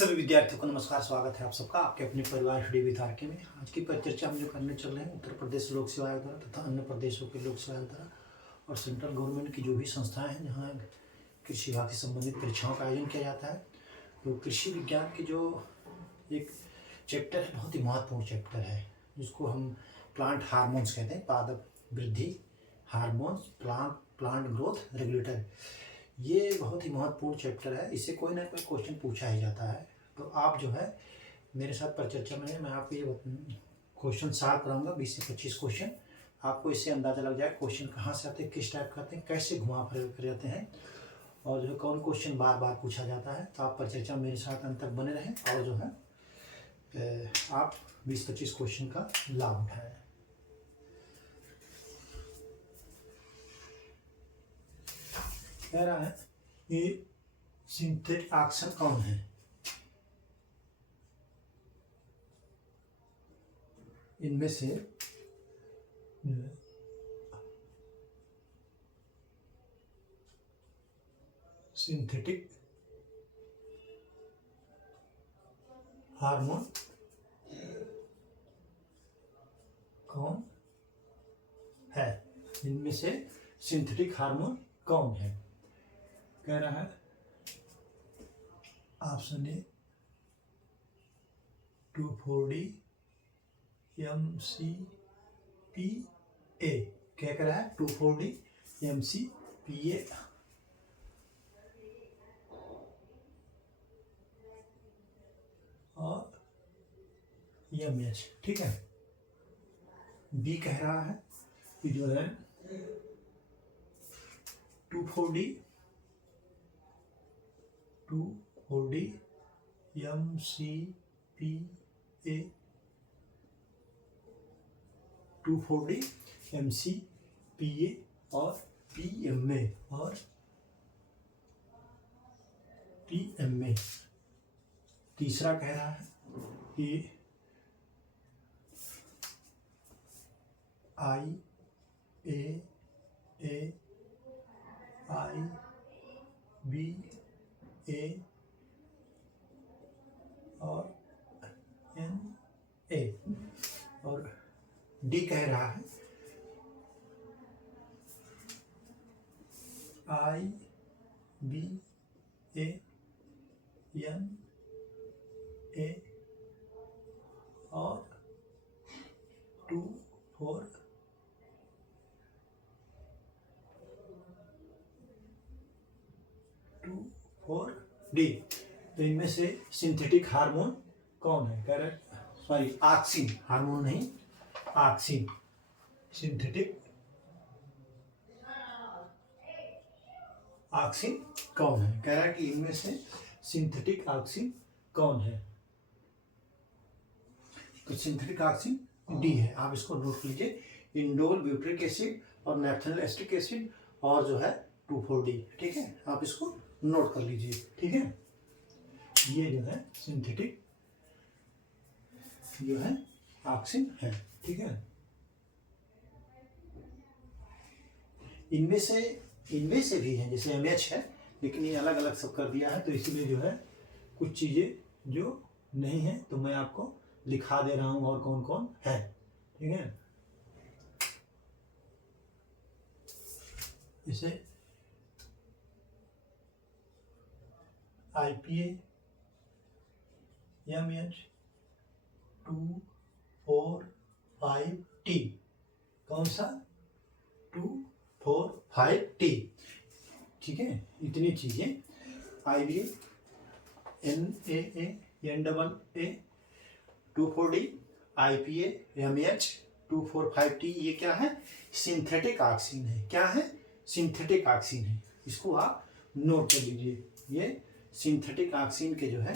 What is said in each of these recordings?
सभी विद्यार्थियों को नमस्कार। स्वागत है आप सबका आपके अपने परिवार स्टडी विद आर के में। आज की परिचर्चा हम जो करने चल रहे हैं उत्तर प्रदेश लोक सेवा आयोग द्वारा तथा अन्य प्रदेशों के लोक सेवा आयोग द्वारा और सेंट्रल गवर्नमेंट की जो भी संस्थाएं हैं जहां कृषि विभाग से संबंधित परीक्षाओं का आयोजन किया जाता है। तो कृषि विज्ञान की जो एक चैप्टर है, बहुत ही महत्वपूर्ण चैप्टर है, जिसको हम प्लांट हार्मोन्स कहते हैं। पादप वृद्धि हार्मोन्स, प्लांट ग्रोथ रेगुलेटर। ये बहुत ही महत्वपूर्ण चैप्टर है, इससे कोई ना कोई क्वेश्चन पूछा ही जाता है। तो आप जो है मेरे साथ परिचर्चा में मैं आपको ये क्वेश्चन सॉल्व कराऊंगा। 20 से 25 क्वेश्चन, आपको इससे अंदाजा लग जाए क्वेश्चन कहाँ से आते हैं, किस टाइप का आते हैं, कैसे घुमा फिरा कर जाते हैं और जो है कौन क्वेश्चन बार बार पूछा जाता है। तो आप परिचर्चा मेरे साथ अंत तक बने रहें और जो है आप 20-25 क्वेश्चन का लाभ उठाएं। कह रहा है ये सिंथेटिक ऑक्सीजन कौन है? इनमें से सिंथेटिक हार्मोन कौन है? इनमें से सिंथेटिक हार्मोन कौन है? कह रहा है ऑप्शन ए 2,4-D MCPA। क्या कह रहा है? 2,4-D MCPA और MH। ठीक है। बी कह रहा है कि जो है 2,4-D MCPA 2,4-D MCPA और PMA और PMA। तीसरा कह रहा है कि IAA IBA और NA और डी कह रहा है IBA NA और 2,4-D। तो इनमें से सिंथेटिक हार्मोन कौन है? कह रहे सॉरी ऑक्सिन, हार्मोन नहीं, ऑक्सिन। सिंथेटिक ऑक्सिन कौन है? कह रहा है कि इनमें से सिंथेटिक ऑक्सिन कौन है? तो सिंथेटिक ऑक्सिन डी है। आप इसको नोट लीजिए, इंडोल ब्यूट्रिक एसिड और नैप्थेनॉल एसिटिक एसिड और जो है 2,4-D। ठीक है, आप इसको नोट कर लीजिए। ठीक है, ये जो है सिंथेटिक जो है ऑक्सिन है। ठीक है, इनमें से भी हैं, जैसे MH है, लेकिन ये अलग अलग सब कर दिया है, तो इसीलिए जो है कुछ चीजें जो नहीं है तो मैं आपको लिखा दे रहा हूं और कौन कौन है। ठीक है, जैसे IPA MH 2,4,5-T। कौन सा? 2,4,5-T। ठीक है, इतनी चीजें IBA NAA NAA 2,4-D IPA MH 2,4,5-T। ये क्या है? सिंथेटिक ऑक्सीन है। क्या है? सिंथेटिक ऑक्सीन है। इसको आप नोट कर लीजिए। ये सिंथेटिक ऑक्सीन के जो है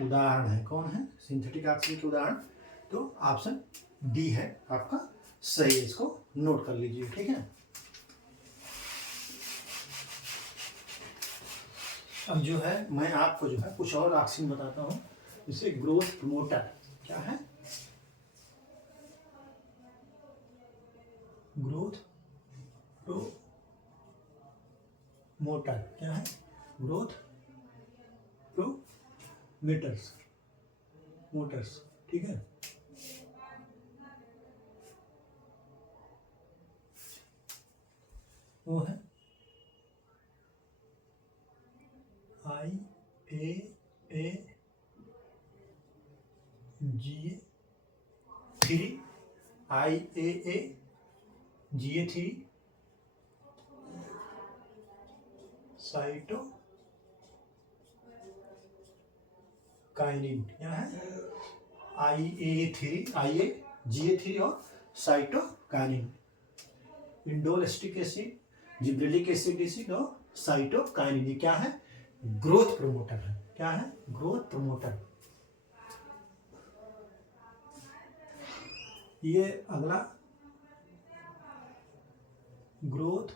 उदाहरण है। कौन है सिंथेटिक ऑक्सीन के उदाहरण? तो ऑप्शन डी है आपका सही है, इसको नोट कर लीजिए। ठीक है, अब जो है मैं आपको जो है कुछ और ऑक्सीन बताता हूँ। जैसे ग्रोथ प्रमोटर। क्या है? Growth promoter. क्या है? ग्रोथ मीटर्स, मोटर्स, ठीक है। वो है IAA-GA3, IAA-GA3 साइटोकाइनिन, क्या है? IAA-GA3 और cytokinin. Indole acetic acid, gibberellic acid और साइटोकाइनिन, ये क्या है? ग्रोथ प्रमोटर है। क्या है? Growth promoter. ये अगला ग्रोथ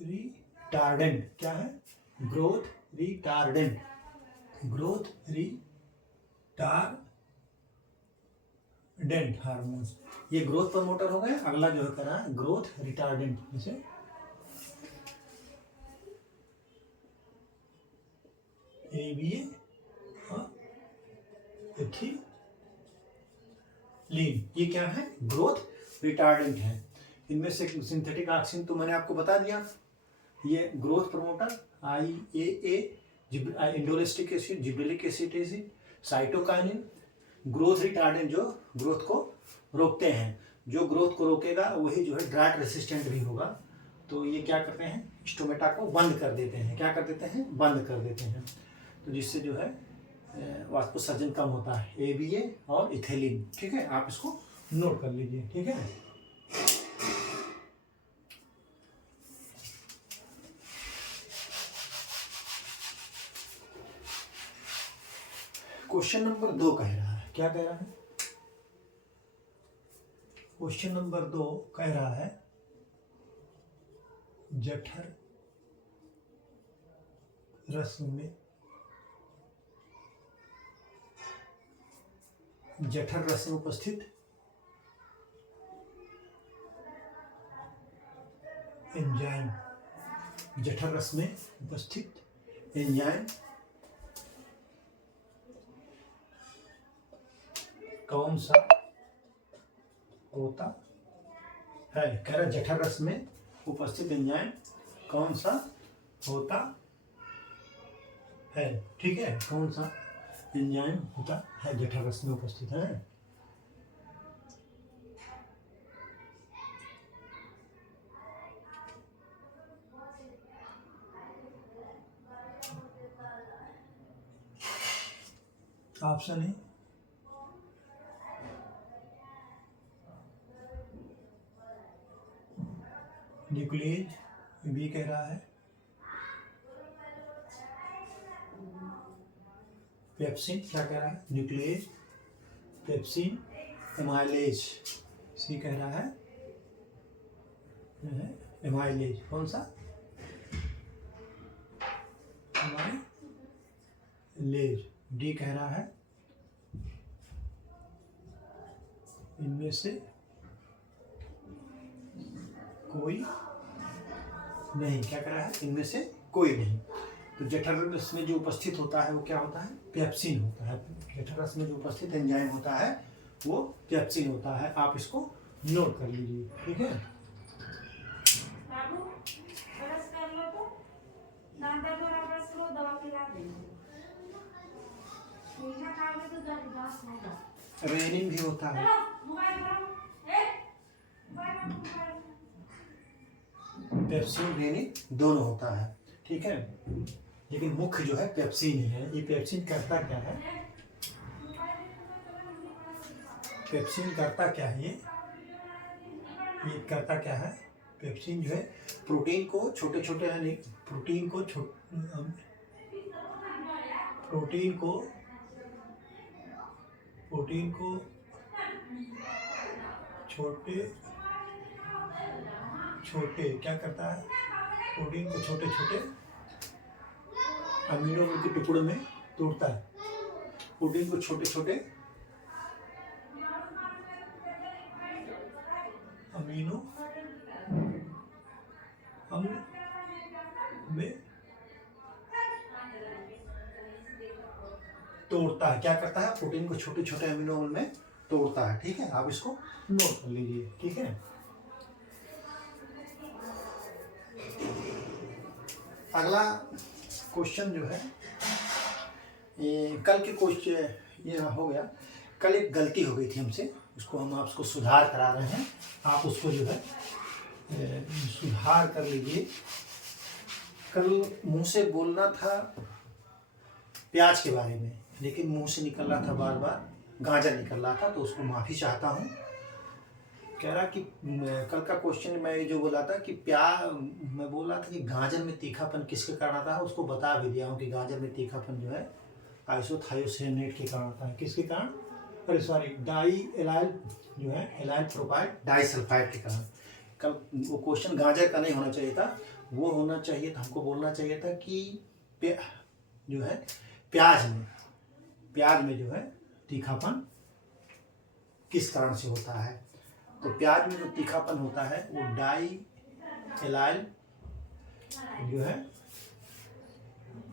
रिटार्डेंट, क्या है? Growth retardant, growth retardant hormones, ये ग्रोथ प्रमोटर हो गए। अगला जो है कह रहा है ग्रोथ रिटार्डेंट, जैसे ABA और एथिलीन, ये क्या है? ग्रोथ रिटार्डेंट है। इनमें से सिंथेटिक ऑक्सीजन तो मैंने आपको बता दिया। ये growth promoter IAA, indole acetic acid, gibberellic acid, cytokinin, growth retardant जो ग्रोथ को रोकते हैं। जो ग्रोथ को रोकेगा वही जो है ड्राउट रेसिस्टेंट भी होगा। तो ये क्या करते हैं? स्टोमेटा को बंद कर देते हैं। क्या कर देते हैं? बंद कर देते हैं। तो जिससे जो है वाष्पोत्सर्जन कम होता है। ABA और इथेलिन, ठीक है। आप इसको नोट कर लीजिए, ठीक है। क्वेश्चन नंबर 2 कह रहा है, क्या कह रहा है? क्वेश्चन नंबर 2 कह रहा है जठर रस में उपस्थित एंजाइम, जठर रस में उपस्थित एंजाइम कौन सा होता है? कह रहा जठर रस में उपस्थित एंजाइम कौन सा होता है, ठीक है। कौन सा एंजाइम होता है जठर रस में उपस्थित है? ऑप्शन है न्यूक्लियेज, बी कह रहा है पेप्सिन, क्या कह रहा है? न्यूक्लियेज, पेप्सिन, एमाइलेज, सी कह रहा है एमाइलेज। कौन सा? एमाइलेज। डी कह रहा है इनमें से कोई नहीं। क्या कह रहा है? इनमें से कोई नहीं। तो जठर रस में जो उपस्थित होता है वो क्या होता है? पेप्सिन होता है। जठर रस में जो उपस्थित एंजाइम होता है वो पेप्सिन होता है। आप इसको नोट कर लीजिए, ठीक है। रेनिन भी होता है, पेप्सिन रेनिन दोनों होता है, ठीक है। लेकिन मुख्य जो है पेप्सिन ही है। ये पेप्सिन करता क्या है? पेप्सिन करता क्या है? ये करता क्या है? पेप्सिन जो है प्रोटीन को छोटे छोटे यानी प्रोटीन को छोटे क्या करता है? प्रोटीन को छोटे छोटे अमीनो के टुकड़ों में तोड़ता है। प्रोटीन को छोटे छोटे अमीनो अम्ल में तोड़ता है। क्या करता है? प्रोटीन को छोटे छोटे अमीनो एसिड में तोड़ता है। ठीक है, आप इसको नोट कर लीजिए। ठीक है, अगला क्वेश्चन जो है, कल के क्वेश्चन ये हो गया। कल एक गलती हो गई थी हमसे, उसको हम आपको सुधार करा रहे हैं। आप उसको जो है सुधार कर लीजिए। कल मुंह से बोलना था प्याज के बारे में, लेकिन मुंह से निकल रहा था बार बार गाजर निकल रहा था, तो उसको माफ़ी चाहता हूँ। कह रहा कि कल का क्वेश्चन मैं जो बोला था कि मैं बोल रहा था कि गाजर में तीखापन किसके कारण आता है, उसको बता भी दिया हूँ कि गाजर में तीखापन जो है आइसोथायोसाइनेट के कारण आता है। किसके कारण? अरे सॉरी, डाई एलाइल जो है एलाइल प्रोपाइल डाइसल्फाइड के कारण। कल वो क्वेश्चन गाजर का नहीं होना चाहिए था, वो होना चाहिए था, हमको बोलना चाहिए था कि जो है प्याज में जो है तीखापन किस कारण से होता है। तो प्याज में जो तीखापन होता है वो डाई एलाइल जो है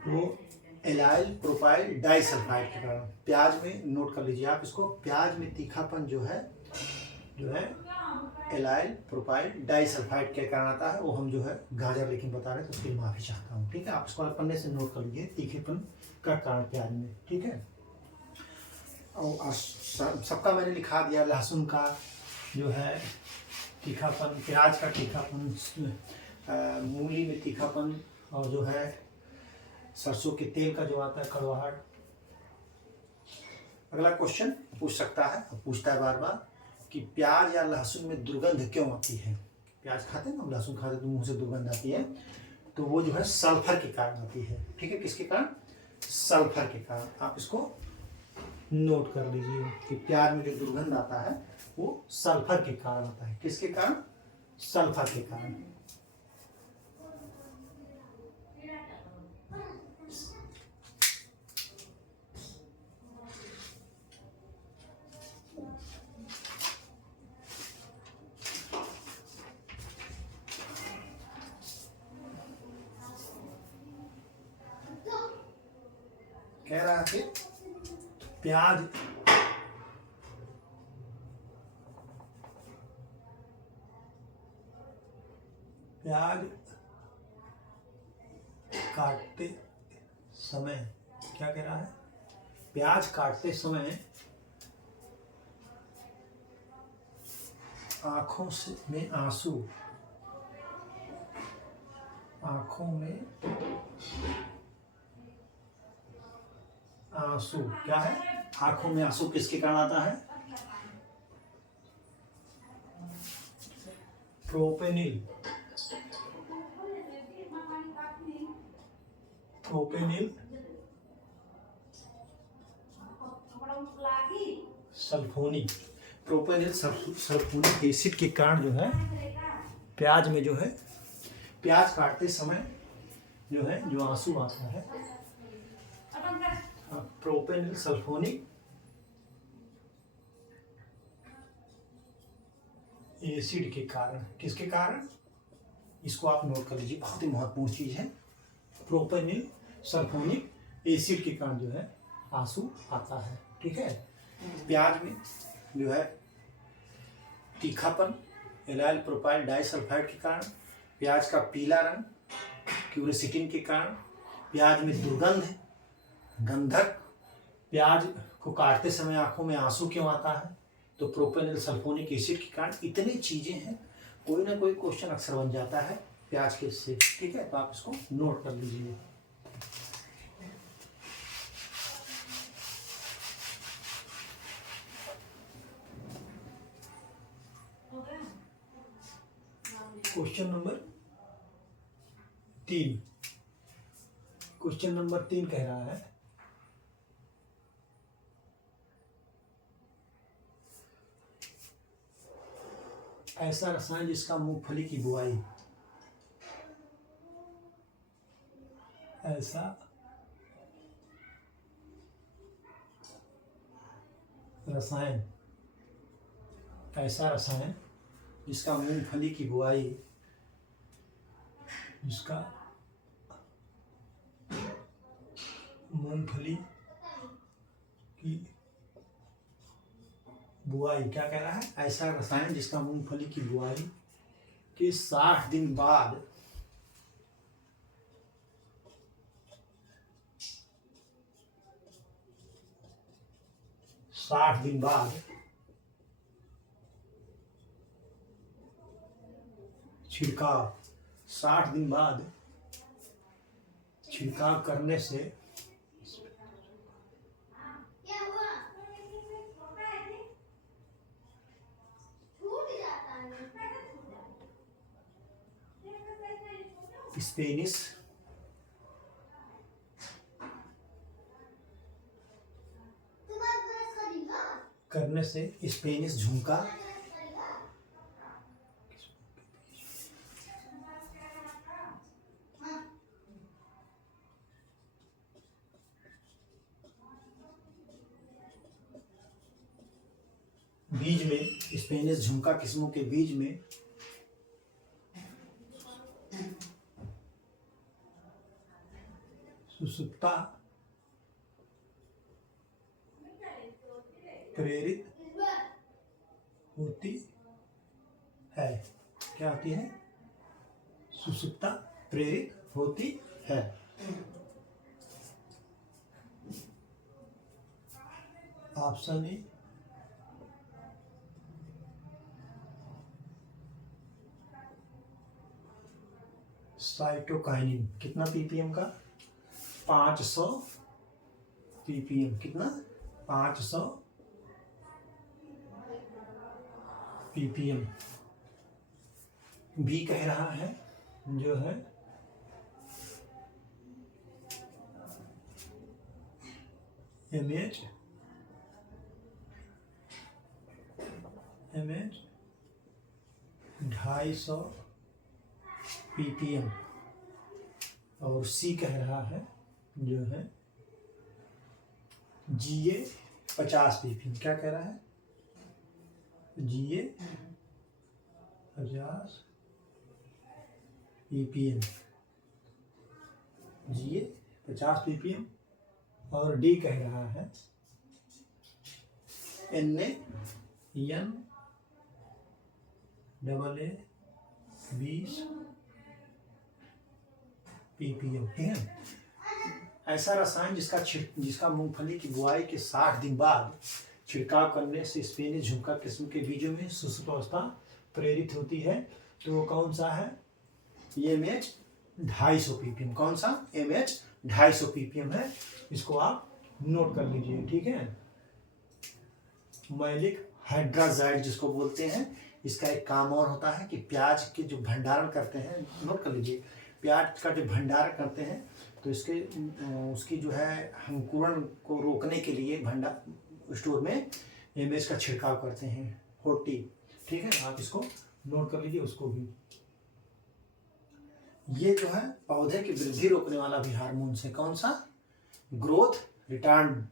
वो एलाइल प्रोपाइल डाइसल्फाइड के कारण। प्याज में नोट कर लीजिए आप इसको, प्याज में तीखापन जो है एलाइल प्रोपाइल डाइसल्फाइड के कारण आता है। वो हम जो है गाजर लेकिन बता रहे, तो उसके लिए माफ़ी चाहता हूँ। ठीक है, आप इसको पन्ने से नोट कर लीजिए, तीखेपन का कारण प्याज में। ठीक है, और सबका मैंने लिखा दिया। लहसुन का जो है तीखापन, प्याज का तीखापन, मूली में तीखापन, और जो है सरसों के तेल का जो आता है कड़वाहट। अगला क्वेश्चन पूछ सकता है, पूछता है बार बार कि प्याज या लहसुन में दुर्गंध क्यों आती है। प्याज खाते हैं ना, लहसुन खाते तो मुंह से दुर्गंध आती है, तो वो जो है सल्फर के कारण आती है। ठीक है, किसके कारण? सल्फर के कारण। आप इसको नोट कर लीजिए कि प्याज में जो दुर्गंध आता है वो सल्फर के कारण आता है। किसके कारण? सल्फर के कारण। कह रहा है कि प्याज काटते समय, क्या कह रहा है? प्याज काटते समय आंखों में आंसू क्या है? आंखों में आंसू किसके कारण आता है? प्रोपेनिल सल्फोनिक सल्फोनिक एसिड के कारण जो है प्याज में जो है प्याज काटते समय जो है जो आंसू आता है, प्रोपेनिल सल्फोनिक एसिड के कारण। किसके कारण? इसको आप नोट कर लीजिए, बहुत ही महत्वपूर्ण चीज है। प्रोपेनिल सल्फोनिक एसिड के कारण जो है आंसू आता है। ठीक है, प्याज में जो है तीखापन एलाइल प्रोपाइल डाइसल्फाइड के कारण, प्याज का पीला रंग क्यूरेसिटिन के कारण, प्याज में दुर्गंध गंधक, प्याज को काटते समय आंखों में आंसू क्यों आता है, तो प्रोपेनिल सल्फोनिक एसिड के कारण। इतनी चीजें हैं, कोई ना कोई क्वेश्चन अक्सर बन जाता है प्याज के से। ठीक है, तो आप इसको नोट कर लीजिए। क्वेश्चन नंबर 3 कह रहा है ऐसा रसायन जिसका मूंगफली की बुआई, ऐसा रसायन जिसका मूंगफली की बुआई, जिसका मूंगफली की बुआई, क्या कह रहा है, ऐसा रसायन जिसका मूंगफली की बुआई के 60 दिन बाद 60 दिन बाद छिड़काव, 60 दिन बाद छिड़काव करने से स्पेनिश करने से स्पेनिश झुमका बीज में, स्पेनिश झुमका किस्मों के बीज में सुसुप्ता प्रेरित होती है। क्या होती है? सुसुप्ता प्रेरित होती है। ऑप्शन ए साइटोकाइनिन, कितना ppm का? 500 ppm। कितना? 500 ppm। बी कह रहा है जो है mh 250 ppm और सी कह रहा है जो है GA 50 ppm। क्या कह रहा है? GA 50 ppm, GA 50 ppm और डी कह रहा है Na AA 20 ppm। ठीक है। ऐसा रसायन जिसका मूंगफली की बुआई के 60 दिन बाद छिड़काव करने से स्पेनिश झुमका किस्म के बीजों में सुसुप्तावस्था प्रेरित होती है, तो कौन सा है? MH 250 ppm। कौन सा? MH 250 ppm है। इसको आप नोट कर लीजिए। ठीक है। मैलिक हाइड्राजाइड जिसको बोलते हैं, इसका एक काम और होता है कि प्याज के जो भंडारण करते हैं, नोट कर लीजिए, प्याज का जो भंडारण करते हैं तो उसकी जो है अंकुरण को रोकने के लिए स्टोर में MH का छिड़काव करते हैं 40। ठीक है, आप इसको नोट कर लीजिए उसको भी। ये जो है पौधे की वृद्धि रोकने वाला भी हार्मोन है। कौन सा? Growth retard.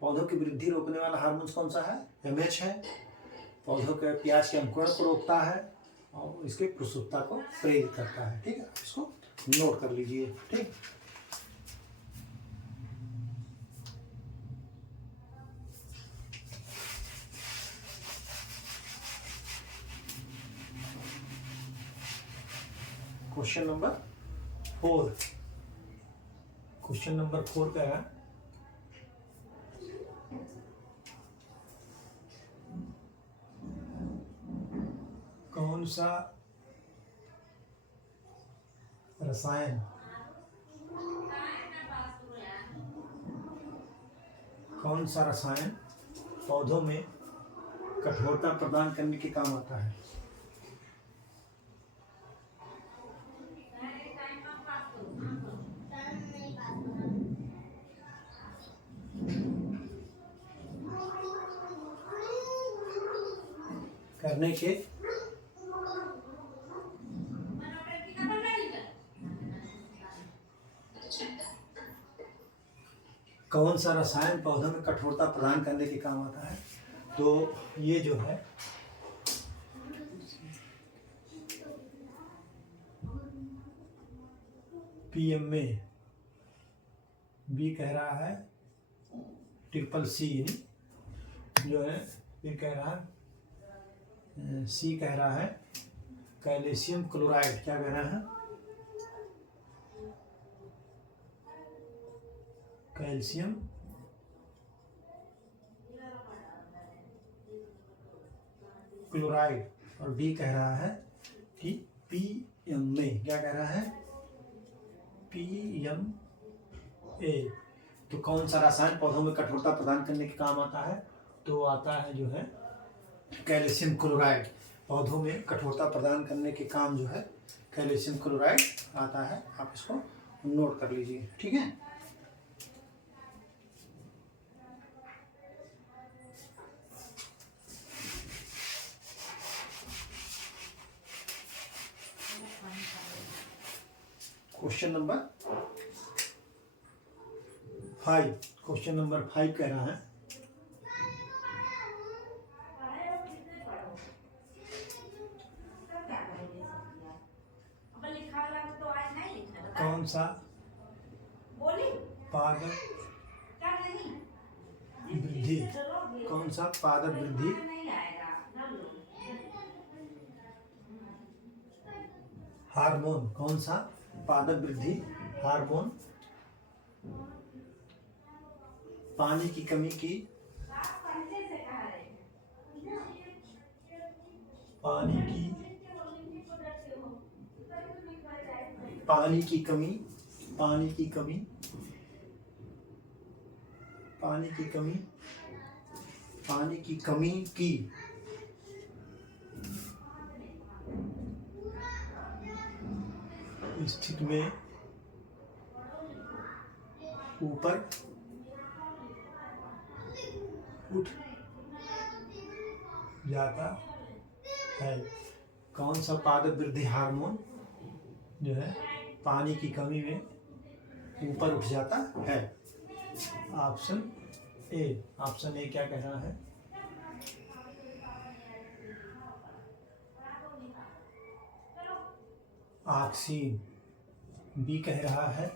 पौधों की वृद्धि रोकने वाला हार्मोन कौन सा है? MH है। पौधों के प्याज के अंकुरण को रोकता है और इसके प्रसुप्ता को प्रेरित करता है। ठीक है, इसको नोट कर लीजिए। ठीक। Question number 4। क्वेश्चन नंबर 4 क्या है? कौन सा रसायन पौधों में कठोरता प्रदान करने के काम आता है? करने के कौन सा रसायन पौधों में कठोरता प्रदान करने के काम आता है? तो ये जो है PMA। बी कह रहा है ट्रिपल सी जो है ये कह रहा है, सी कह रहा है कैल्शियम क्लोराइड। क्या कह रहा है? Calcium chloride. और डी कह रहा है कि PMA। क्या कह रहा है? PMA। तो कौन सा रसायन पौधों में कठोरता प्रदान करने के काम आता है? तो आता है जो है कैल्शियम क्लोराइड। पौधों में कठोरता प्रदान करने के काम जो है कैल्शियम क्लोराइड आता है। आप इसको नोट कर लीजिए, ठीक है। Question number 5। क्वेश्चन नंबर 5 कह रहा है कौन सा पादप वृद्धि, कौन सा पादप वृद्धि हार्मोन, कौन सा पादप वृद्धि हार्मोन पानी की कमी की पानी की कमी की स्थिति में ऊपर उठ जाता है। कौन सा पादप वृद्धि हार्मोन जो है पानी की कमी में ऊपर उठ जाता है? ऑप्शन ए क्या कह रहा है? ऑक्सीन। बी कह रहा है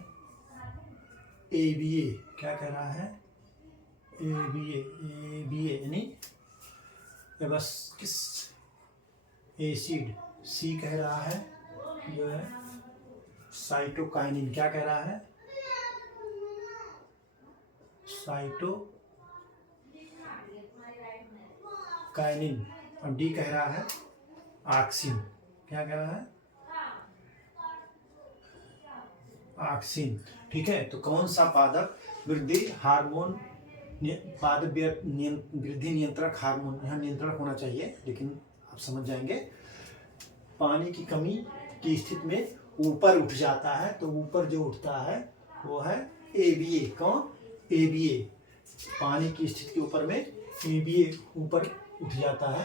ABA। क्या कह रहा है? ABA यानी बस किस एसिड। सी कह रहा है जो है साइटोकाइनिन। क्या कह रहा है? साइटोकाइनिन। और डी कह रहा है ऑक्सीन। क्या कह रहा है? ऑक्सीन। ठीक है। तो कौन सा पादप वृद्धि हार्मोन पादप वृद्धि नियंत्रक हार्मोन, यहाँ नियंत्रणक होना चाहिए लेकिन आप समझ जाएंगे। पानी की कमी की स्थिति में ऊपर उठ जाता है, तो ऊपर जो उठता है वो है ABA। कौन? ABA। पानी की स्थिति के ऊपर में ABA ऊपर उठ जाता है।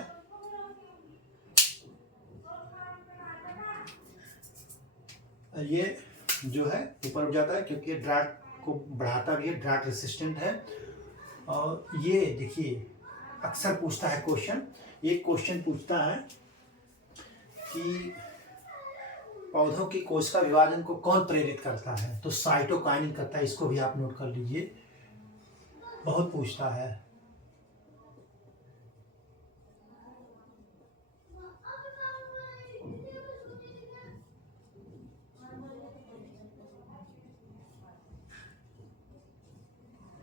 ये जो है ऊपर उठ जाता है क्योंकि ड्राट को बढ़ाता भी है, ड्राट रेसिस्टेंट है। और ये देखिए अक्सर पूछता है क्वेश्चन, ये क्वेश्चन पूछता है कि पौधों की कोशिका विभाजन को कौन प्रेरित करता है? तो साइटोकाइनिन करता है। इसको भी आप नोट कर लीजिए, बहुत पूछता है।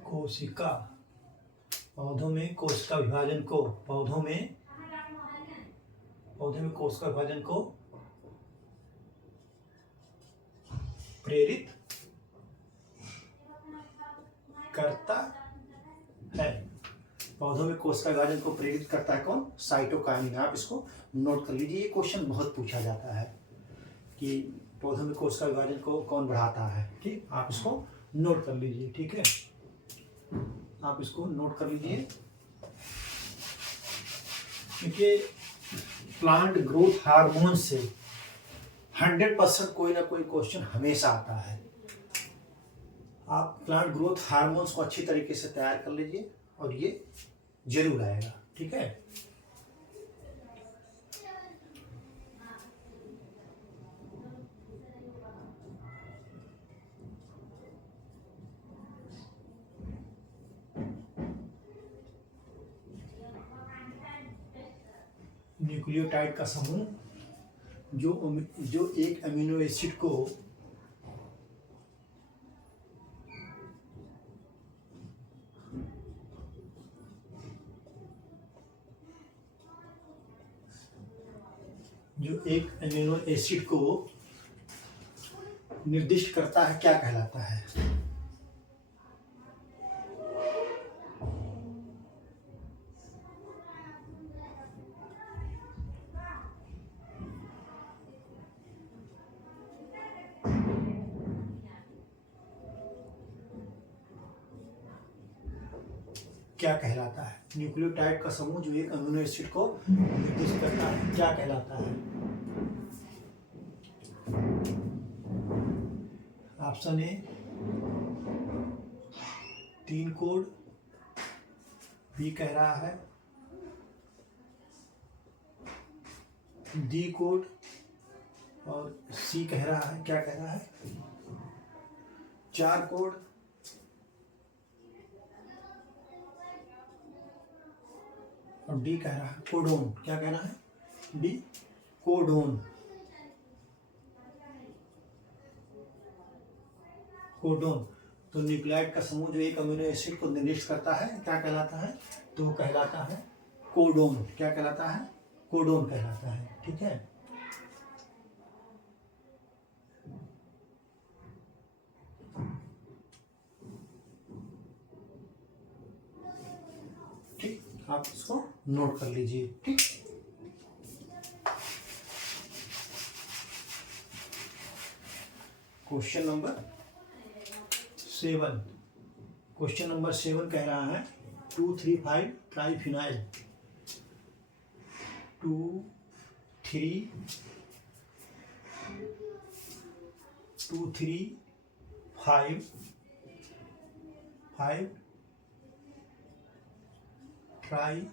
कोशिका पौधों में कोशिका विभाजन को कोशिका विभाजन को प्रेरित करता है। पौधों में कोशिका विभाजन को प्रेरित करता है कौन? साइटोकाइनिन। आप इसको नोट कर लीजिए, ये क्वेश्चन बहुत पूछा जाता है कि पौधों में कोशिका विभाजन को कौन बढ़ाता है। ठीक, आप इसको नोट कर लीजिए। ठीक है, आप इसको नोट कर लीजिए क्योंकि प्लांट ग्रोथ हार्मोन से 100% कोई ना कोई क्वेश्चन हमेशा आता है। आप प्लांट ग्रोथ हार्मोन्स को अच्छी तरीके से तैयार कर लीजिए और ये जरूर आएगा। ठीक है, न्यूक्लियोटाइड का समूह जो एक अमीनो एसिड को निर्दिष्ट करता है क्या कहलाता है? क्या कहलाता है? न्यूक्लियोटाइड का समूह जो एक अमीनो एसिड को निर्दिष्ट करता है क्या कहलाता है? ऑप्शन ए 3 कोड, बी कह रहा है डी कोड और सी कह रहा है क्या कह रहा है 4 कोड। और डी कह रहा है कोडोन। क्या कह रहा है? D codon. कोडोन तो न्यूक्लियोटाइड का समूह जो एक अमीनो एसिड को निर्दिष्ट करता है क्या कहलाता है? तो वो कहलाता है कोडोन। क्या कहलाता है? कोडोन कहलाता है। ठीक है। ठीक, आप इसको नोट कर लीजिए। ठीक, क्वेश्चन नंबर 7। क्वेश्चन नंबर 7 कह रहा है 2,3,5 ट्राइफिनाइल 2,3,5 ट्राइफिनाइल।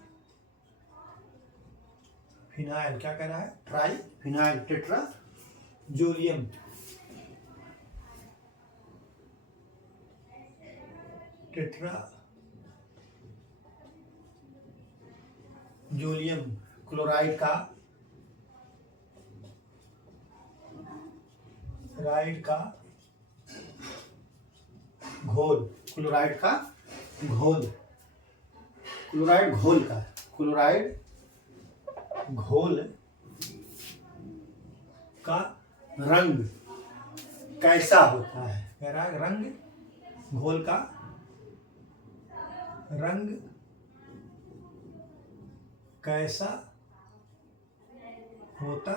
क्या कह रहा है? ट्राइफिनाइल टेट्राजोलियम क्लोराइड का घोल। क्लोराइड घोल का रंग कैसा होता है? कह रहा है रंग घोल का रंग कैसा होता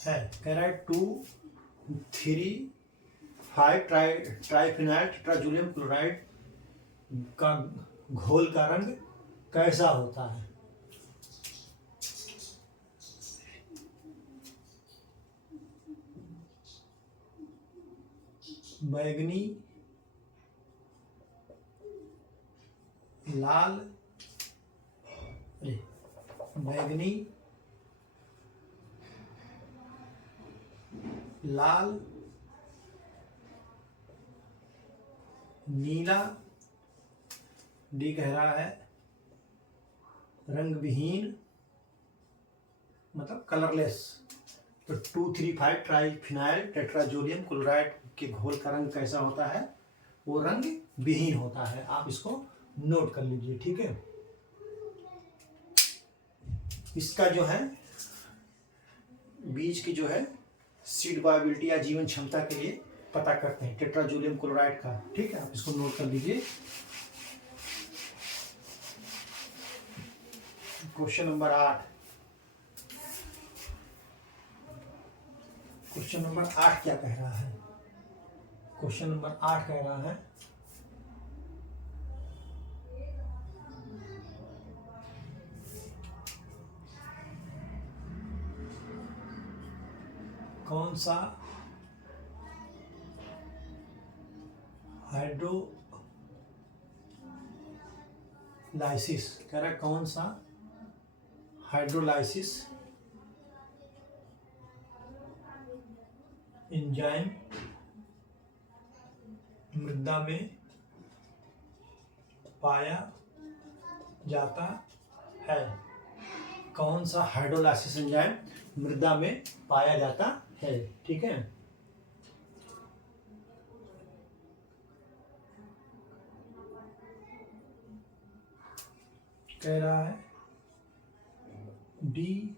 है? कह रहा है 2,3,5 ट्राइफिनाइल टेट्राजोलियम क्लोराइड का घोल का रंग कैसा होता है? बैंगनी, लाल, बैंगनी, लाल, नीला, डी कह रहा है रंग विहीन मतलब कलरलेस। तो 2,3,5 ट्राइफिनाइल टेट्राजोलियम क्लोराइड के घोल का रंग कैसा होता है? वो रंग विहीन होता है। आप इसको नोट कर लीजिए। ठीक है। इसका जो है बीज की जो है सीड वायबिलिटी या जीवन क्षमता के लिए पता करते हैं टेट्राजोलियम क्लोराइड का। ठीक है, आप इसको नोट कर लीजिए। Question number 8। क्वेश्चन नंबर 8 क्या कह रहा है? क्वेश्चन नंबर 8 कह रहा है कौन सा हाइड्रोलाइसिस, कह रहा है कौन सा हाइड्रोलाइसिस एंजाइम मृदा में पाया जाता है? कौन सा हाइड्रोलाइसिस एंजाइम मृदा में पाया जाता है। ठीक है, कह रहा है डी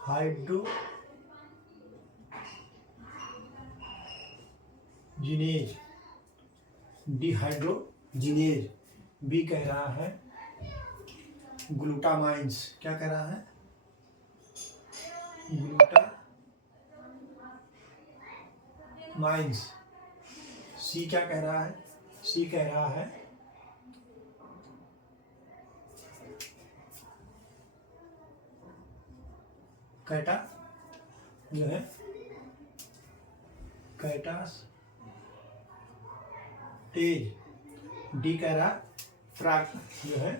हाइड्रोजिनेज, डिहाइड्रोजिनेज। बी कह रहा है ग्लूटामाइंस। क्या कह रहा है? ग्लूटामाइंस। सी क्या कह रहा है? सी कह रहा है कैटा जो है कैटास तेज। डी कह रहा ट्रैक जो है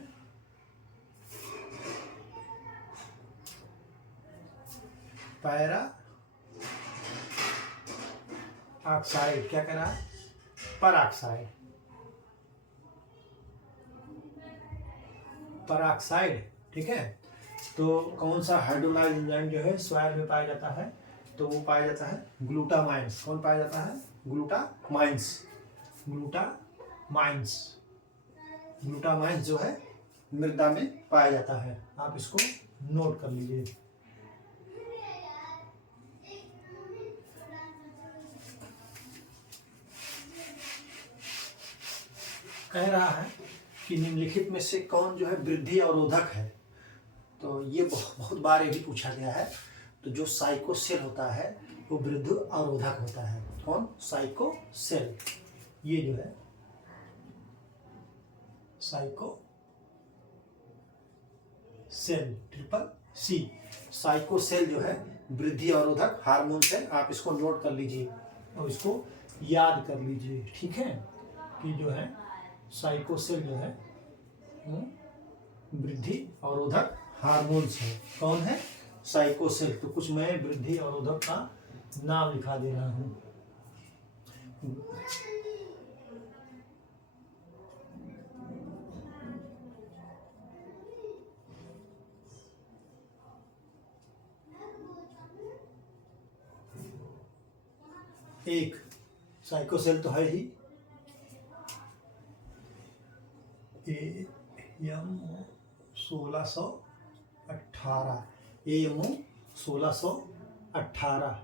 पैरा ऑक्साइड। क्या कह रहा है? पराक्साइड। पराक्साइड। ठीक है, तो कौन सा हाइड्रोलाइज एंजाइम जो है सॉइल में पाया जाता है? तो वो पाया जाता है ग्लूटामाइंस। कौन पाया जाता है? ग्लूटामाइंस। ग्लूटामाइंस। ग्लूटामाइंस जो है मृदा में पाया जाता है। आप इसको नोट कर लीजिए। कह रहा है कि निम्नलिखित में से कौन जो है वृद्धि अवरोधक है। तो ये बहुत बार ये भी पूछा गया है। तो जो साइकोसेल होता है वो वृद्धि अवरोधक होता है। कौन? साइकोसेल। ये जो है साइकोसेल, ट्रिपल सी। साइकोसेल जो है वृद्धि अवरोधक हार्मोन है। आप इसको नोट कर लीजिए और इसको याद कर लीजिए। ठीक है, कि जो है साइकोसेल जो है वृद्धि अवरोधक हार्मोन्स है। कौन है? साइकोसेल। तो कुछ मैं वृद्धि अवरोधक का नाम लिखा दे रहा हूं। एक साइकोसेल तो है ही, AMO 1618। AMO 1618।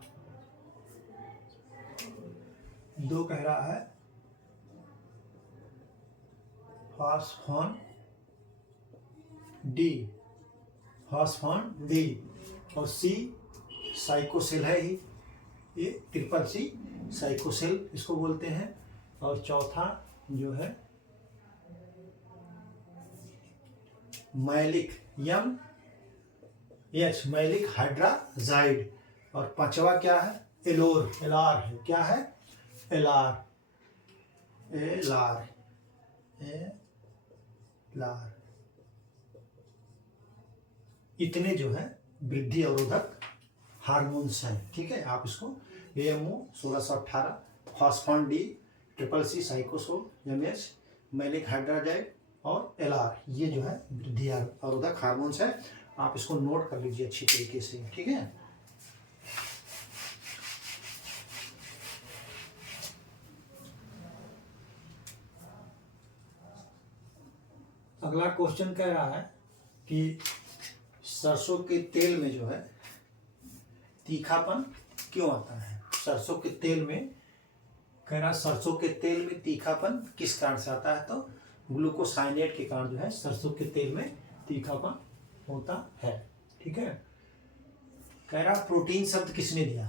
दो कह रहा है फॉस्फोन डी। फॉस्फोन डी। और सी साइकोसेल है ही, ये ट्रिपल सी साइकोसेल इसको बोलते हैं। और चौथा जो है मैलिक MH मैलिक हाइड्राजाइड। और पांचवा क्या है? एलोर। एलार है। क्या है? एलार। एलार। एलार। इतने जो है वृद्धि अवरोधक हार्मोन्स हैं। ठीक है, आप इसको AMO 1618, phosphon D, triple C cycocel, MH malic hydrazide और एलआर, ये जो है वृद्धि अवरोधक हार्मोन्स है। आप इसको नोट कर लीजिए अच्छी तरीके से। ठीक है, अगला क्वेश्चन कह रहा है कि सरसों के तेल में जो है तीखापन क्यों आता है? सरसों के तेल में कह रहा सरसों के तेल में तीखापन किस कारण से आता है? तो ग्लूकोसाइनेट के कारण जो है सरसों के तेल में तीखापन होता है। ठीक है, कह रहा प्रोटीन शब्द किसने दिया?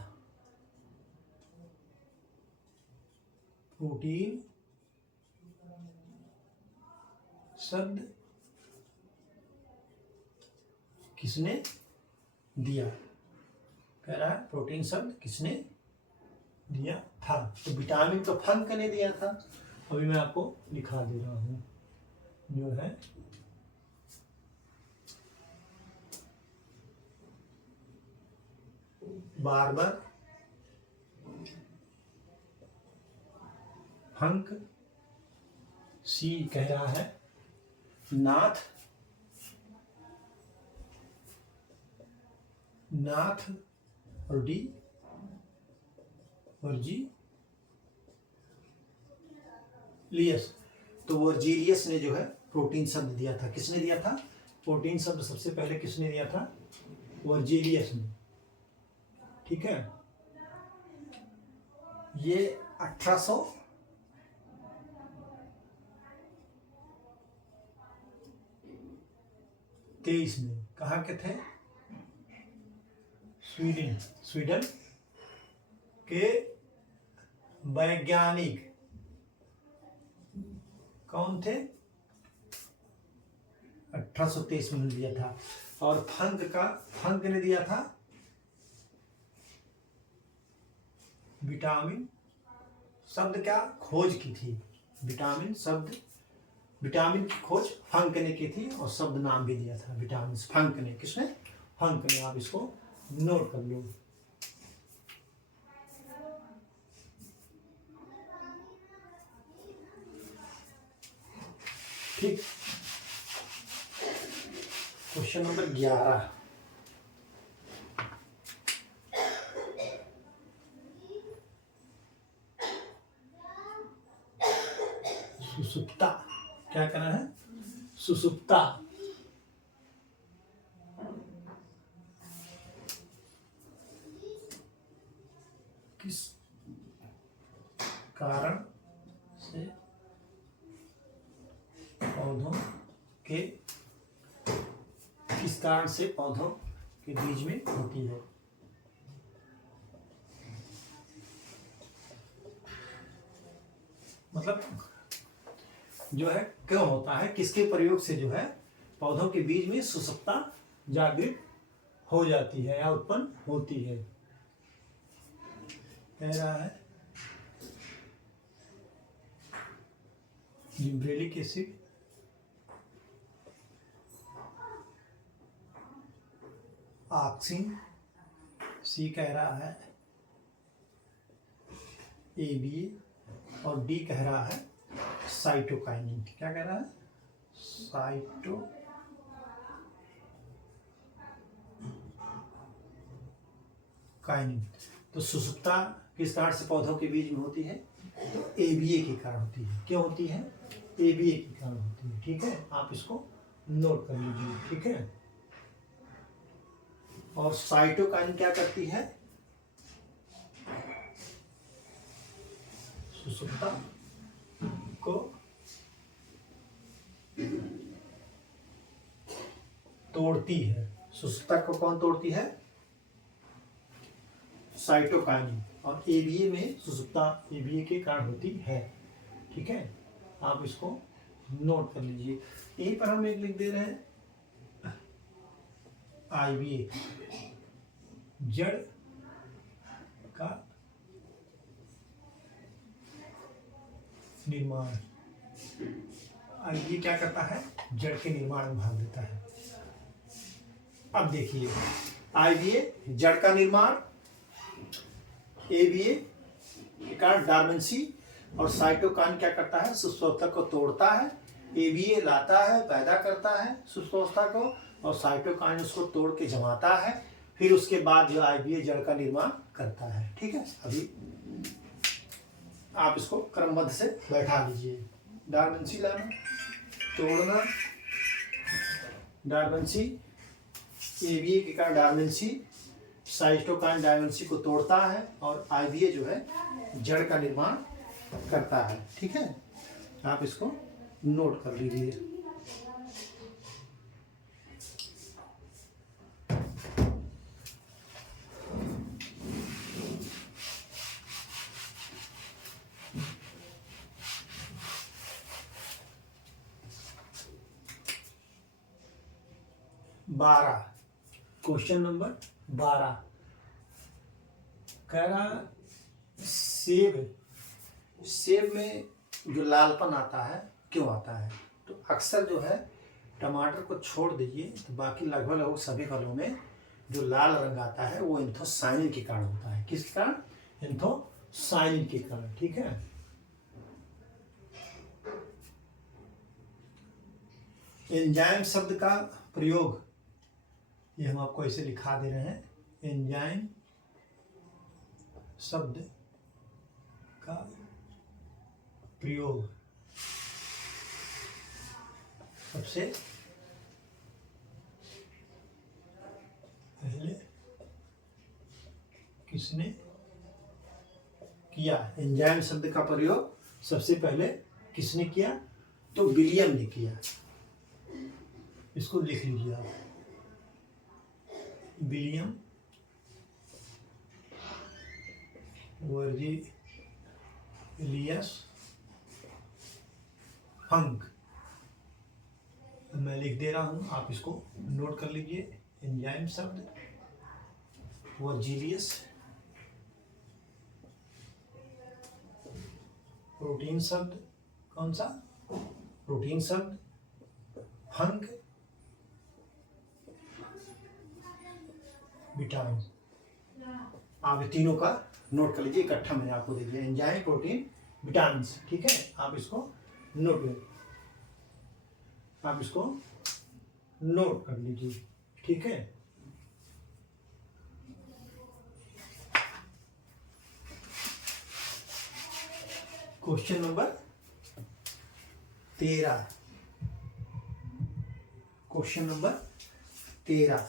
प्रोटीन शब्द किसने दिया? कह रहा है प्रोटीन शब्द किसने दिया था? तो विटामिन तो फंक ने दिया था। अभी मैं आपको लिखा दे रहा हूं, जो है बार्बर, फंक। सी कह रहा है नाथ नाथ और डी वर्जिलियस। तो वर्जिलियस ने जो है प्रोटीन शब्द दिया था। किसने दिया था? प्रोटीन शब्द सबसे पहले किसने दिया था? वर्जिलियस ने। ठीक है, ये 1823 में कहाँ के थे? स्वीडन के वैज्ञानिक कौन थे? 1823 में दिया था। और फंक ने दिया था विटामिन शब्द क्या खोज की थी। विटामिन की खोज फंक ने की थी और शब्द नाम भी दिया था विटामिन। फंक ने, किसने? फंक ने। आप इसको नोट कर लो। ठीक, क्वेश्चन नंबर 11। सुसुप्ता, क्या करना है? सुसुप्ता किस कारण से पौधों के बीज में होती है? मतलब जो है क्यों होता है, किसके प्रयोग से जो है पौधों के बीज में सुसुप्ता जागृत हो जाती है या उत्पन्न होती है? कह रहा है जिब्रेलिक एसिड, ऑक्सिन, सी कह रहा है एबीए, और डी कह रहा है साइटोकाइनिन। क्या कह रहा है? साइटोकाइनिन। तो सुसुप्ता किस कारण से पौधों के बीज में होती है? तो एबीए के कारण होती है। क्यों होती है? एबीए के कारण होती है। ठीक है, आप इसको नोट कर लीजिए। ठीक है, और साइटोकाइनिन क्या करती है? सुसुप्ता को तोड़ती है। सुसुप्ता को कौन तोड़ती है? साइटोकाइनिन। और एबीए में सुसुप्ता एबीए के कारण होती है। ठीक है, आप इसको नोट कर लीजिए। यहीं पर हम एक लिख दे रहे हैं आईबीए, जड़ का निर्माण। आईबीए क्या करता है? जड़ के निर्माण में भाग लेता है। अब देखिए, आईबीए जड़ का निर्माण, एबीए के कारण डोर्मेंसी, और साइटोकाइन क्या करता है? सुप्तावस्था को तोड़ता है। एबीए लाता है, पैदा करता है सुप्तावस्था को, और साइटोकाइन उसको तोड़ के जमाता है। फिर उसके बाद जो आईबीए जड़ का निर्माण करता है। ठीक है, अभी आप इसको क्रमबद्ध से बैठा लीजिए। डोर्मेंसी लाना, तोड़ना, डोर्मेंसी, एबीए के कारण डोर्मेंसी, साइटोकाइन डोर्मेंसी को तोड़ता है, और आईबीए जो है जड़ का निर्माण करता है। ठीक है, आप इसको नोट कर लीजिए। बारह, क्वेश्चन नंबर 12 कह रहा सेब में जो लालपन आता है क्यों आता है? तो अक्सर जो है टमाटर को छोड़ दीजिए तो बाकी लगभग सभी फलों में जो लाल रंग आता है वो एंथोसायनिन के कारण होता है। किसके कारण? एंथोसायनिन के कारण। ठीक है, एंजाइम शब्द का प्रयोग ये हम आपको ऐसे लिखा दे रहे हैं। एंजाइम शब्द का प्रयोग सबसे पहले किसने किया? एंजाइम शब्द का प्रयोग सबसे पहले किसने किया? तो विलियम ने किया। इसको लिख लीजिए आप, विलियम वर्जिलियस फंक। मैं लिख दे रहा हूं, आप इसको नोट कर लीजिए। एंजाइम शब्द वर्जिलियस, प्रोटीन शब्द कौन सा? प्रोटीन शब्द, फंक, विटामिन। आप तीनों का नोट कर लीजिए, इकट्ठा मैंने आपको दे दिया, एंजाइम, प्रोटीन, विटामिन। ठीक है, आप इसको नोट कर लीजिए। ठीक है, क्वेश्चन नंबर 13। क्वेश्चन नंबर 13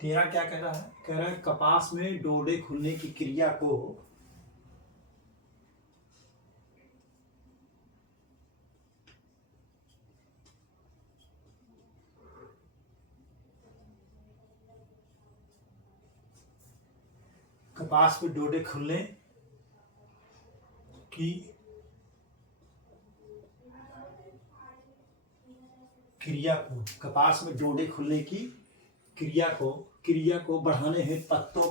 क्या कह रहा है? कह रहा है कपास में डोडे खुलने की क्रिया को कपास में डोडे खुलने की क्रिया को, कपास में डोडे खुलने की क्रिया को बढ़ाने हेतु पत्तों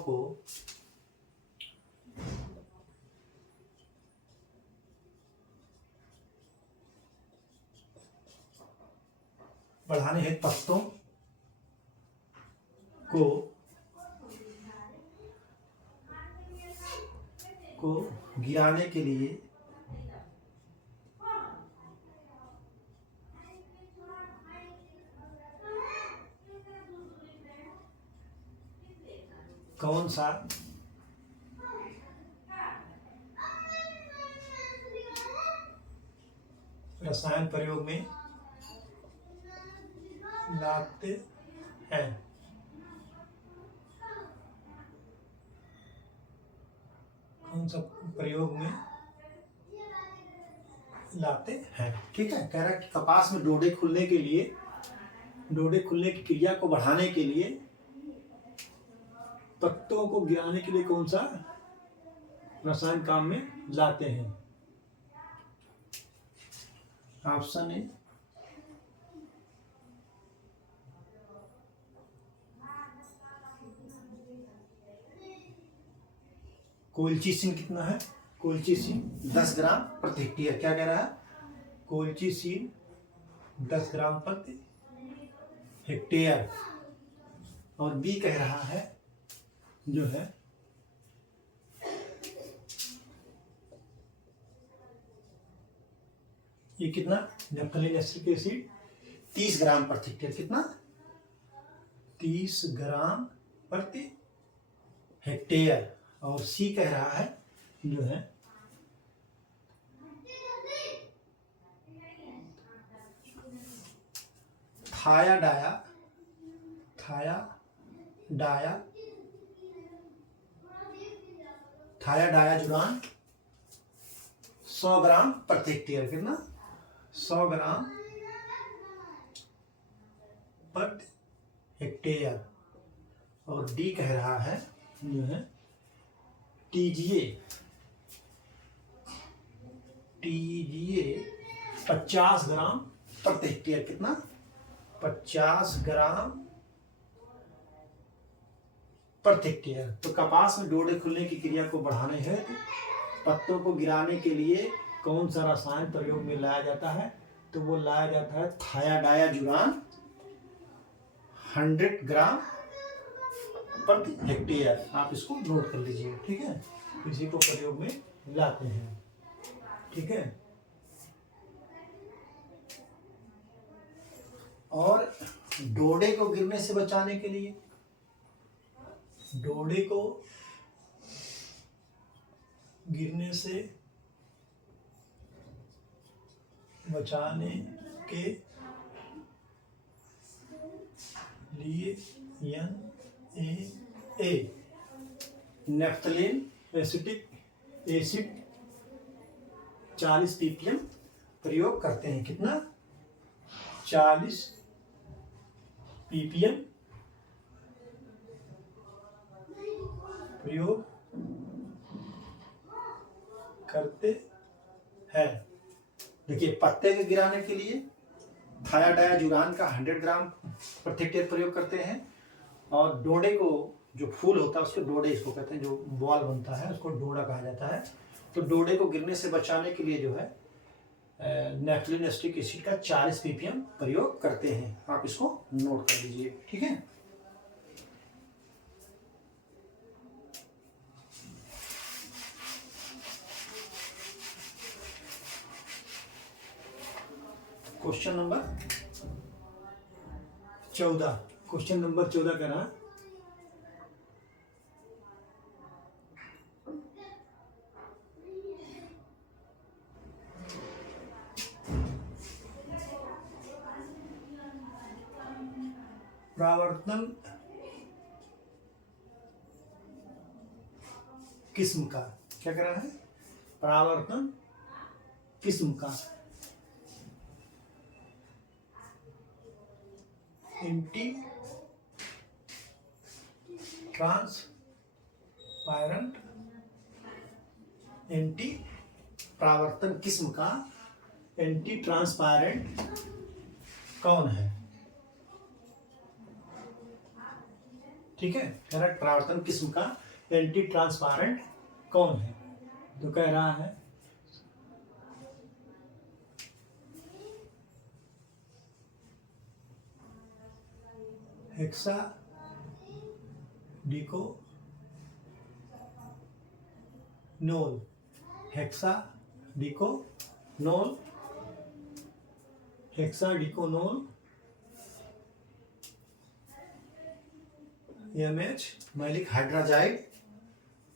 को को गिराने के लिए कौन सा रसायन प्रयोग में लाते हैं? कौन सा प्रयोग में लाते हैं? ठीक है, कह रहा है कि कपास में डोडे खुलने की क्रिया को बढ़ाने के लिए पत्तों को गिराने के लिए कौन सा रसायन काम में लाते हैं? Option A colchicine. कितना है? कोल्चिसिन 10 ग्राम प्रति हेक्टेयर। क्या कह रहा है? कोल्चिसिन 10 ग्राम प्रति हेक्टेयर। और बी कह रहा है जो है ये कितना? नैप्थलीन एसिटिक एसिड 30 ग्राम प्रति हेक्टेयर। कितना? 30 ग्राम प्रति हेक्टेयर। और सी कह रहा है जो है थायाडायाजुरान 100 ग्राम प्रति हेक्टेयर। कितना? 100 ग्राम प्रति हेक्टेयर। और डी कह रहा है जो है टीजीए 50 ग्राम प्रति हेक्टेयर। कितना? 50 ग्राम प्रति हेक्टेयर। तो कपास में डोडे खुलने की क्रिया को बढ़ाने हेतु पत्तों को गिराने के लिए कौन सा रसायन प्रयोग में लाया जाता है? तो वो लाया जाता है थायाडायाजुरान 100 ग्राम प्रति हेक्टेयर। आप इसको नोट कर लीजिए। ठीक है, इसी को प्रयोग में लाते हैं। ठीक है, और डोडे को गिरने से बचाने के लिए डोडे को गिरने से बचाने के लिए NaA naphthalene acetic acid 40 ppm प्रयोग करते हैं। कितना? 40 ppm प्रयोग करते हैं। देखिए, पत्ते के गिराने के लिए थायाडायाजुरान का 100 ग्राम प्रति हेक्टेयर प्रयोग करते हैं, और डोडे को, जो फूल होता है उसको डोडे इसको कहते हैं, जो बॉल बनता है उसको डोडा कहा जाता है। तो डोडे को गिरने से बचाने के लिए जो है नेफ्थलीन एसिटिक एसिड का 40 ppm प्रयोग करते हैं। आप इसको नोट कर लीजिए, ठीक है। क्वेश्चन नंबर 14 कह रहा है परावर्तन किस्म का, क्या कह रहा है? परावर्तन किस्म का एंटी ट्रांसपायरेंट परावर्तन किस्म का एंटी ट्रांसपायरेंट कौन है? ठीक है, कह रहा है परावर्तन किस्म का एंटी ट्रांसपायरेंट कौन है? तो कह रहा है हेक्साडिकोनोल MH मैलिक हाइड्राजाइड,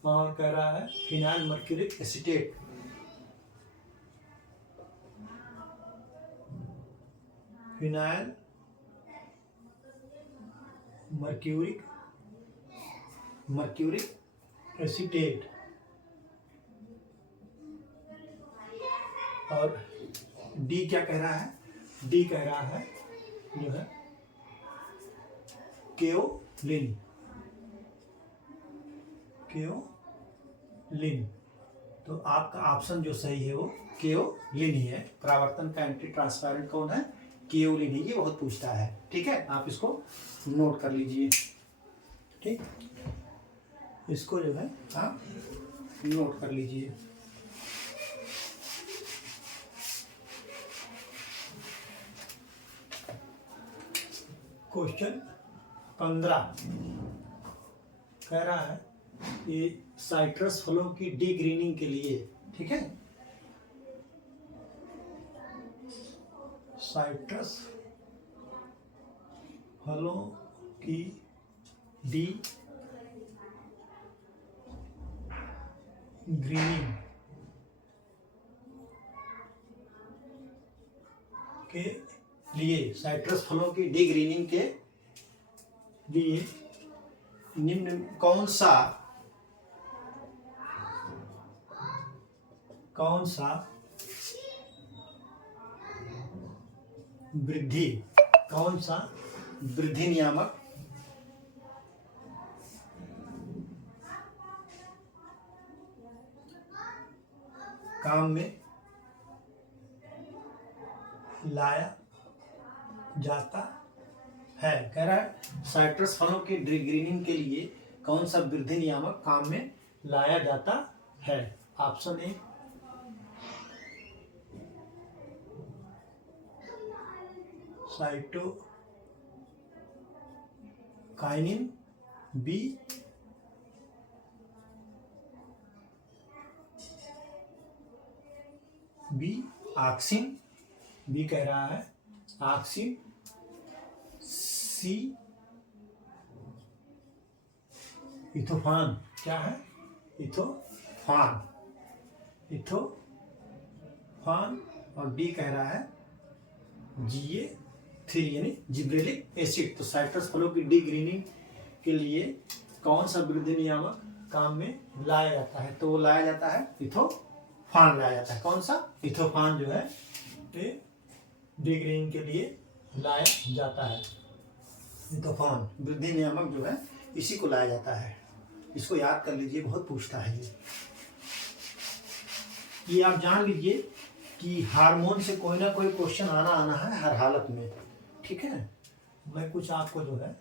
और कह रहा है phenyl mercuric acetate. Phenyl mercuric acetate. और डी क्या कह रहा है? डी कह रहा है जो है केओलिन। तो आपका ऑप्शन जो सही है वो केओलिन ही है। परावर्तन का एंटी ट्रांसपेरेंट कौन है? केओलिन ही। ये बहुत पूछता है, ठीक है, आप इसको नोट कर लीजिए, ठीक, इसको जो है आप नोट कर लीजिए। क्वेश्चन 15 कह रहा है कि साइट्रस फलों की डीग्रीनिंग के लिए, ठीक है, साइट्रस फलों की डीग्रीनिंग के लिए, साइट्रस फलों की डीग्रीनिंग के लिए निम्न कौन सा वृद्धि नियामक काम में लाया जाता है? कह रहा है साइट्रस फलों की ग्रीनिंग के लिए कौन सा वृद्धि नियामक काम में लाया जाता है? Option A cytokinin, B auxin, B कह रहा है ऑक्सिन, सी इथोफान क्या है? इथोफान, इथोफान। और डी कह रहा है Ga3 यानी जिब्रेलिक एसिड। तो साइट्रस फलों की डिग्रीनिंग के लिए कौन सा वृद्धि नियामक काम में लाया जाता है? तो वो लाया जाता है इथोफान लाया जाता है। कौन सा? इथोफान जो है ये डिग्रीनिंग के लिए लाया जाता है। इथोफान वृद्धि नियामक जो है इसी को लाया जाता है। इसको याद कर लीजिए, बहुत पूछता है ये आप जान लीजिए कि हार्मोन से कोई ना कोई क्वेश्चन आना है हर हालत में। ठीक है, मैं कुछ आपको जो है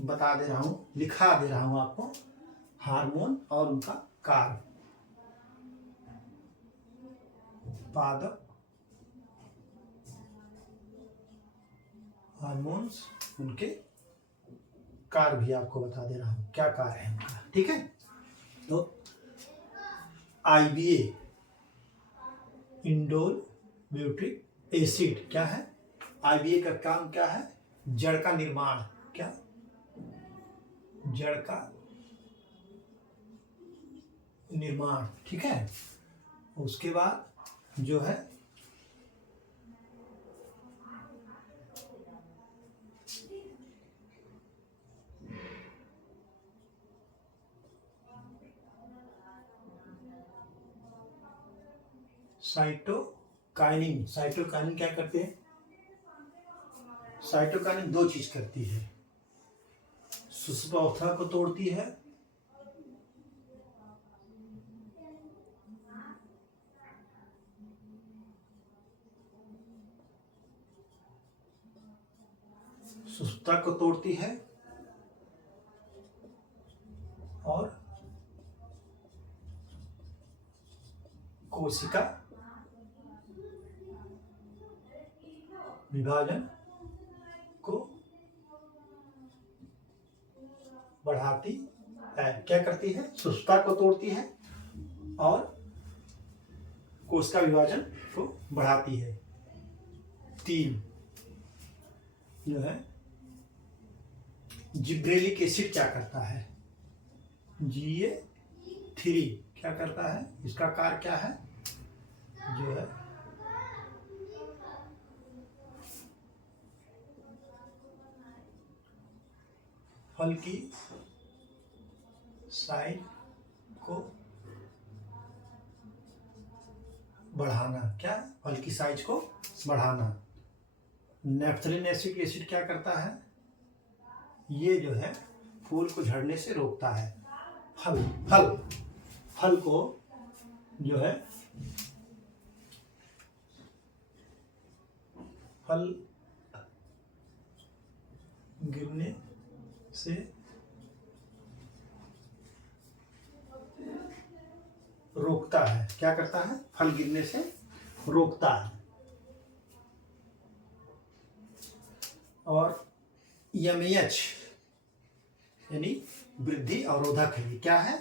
बता दे रहा हूँ, लिखा दे रहा हूँ आपको, हार्मोन और उनका कार्य। पादप हार्मोन्स, उनके कार्य भी आपको बता दे रहा हूँ, क्या कार्य है उनका। ठीक है, तो IBA इंडोल ब्यूट्रिक एसिड क्या है? IBA का काम क्या है? जड़ का निर्माण। क्या? जड़ का निर्माण। ठीक है, उसके बाद जो है साइटोकाइनिन। साइटोकाइनिन क्या करते हैं? साइटोकाइनिन दो चीज करती है, सुषुप्तावस्था को तोड़ती है सुषुप्ता को तोड़ती है और कोशिका विभाजन को बढ़ाती है। क्या करती है? सुषुप्ता को तोड़ती है और कोशिका विभाजन को बढ़ाती है। 3 जो है जिब्रेलिक एसिड क्या करता है? Ga3 क्या करता है? इसका कार्य क्या है? जो है फल की साइज को बढ़ाना। क्या? फल की साइज को बढ़ाना। नेफ्थलिन एसिड क्या करता है? ये जो है फूल को झड़ने से रोकता है। फल को जो है फल गिरने से रोकता है। क्या करता है? फल गिरने से रोकता है। और MAH यानी वृद्धि अवरोधक है। ये क्या है?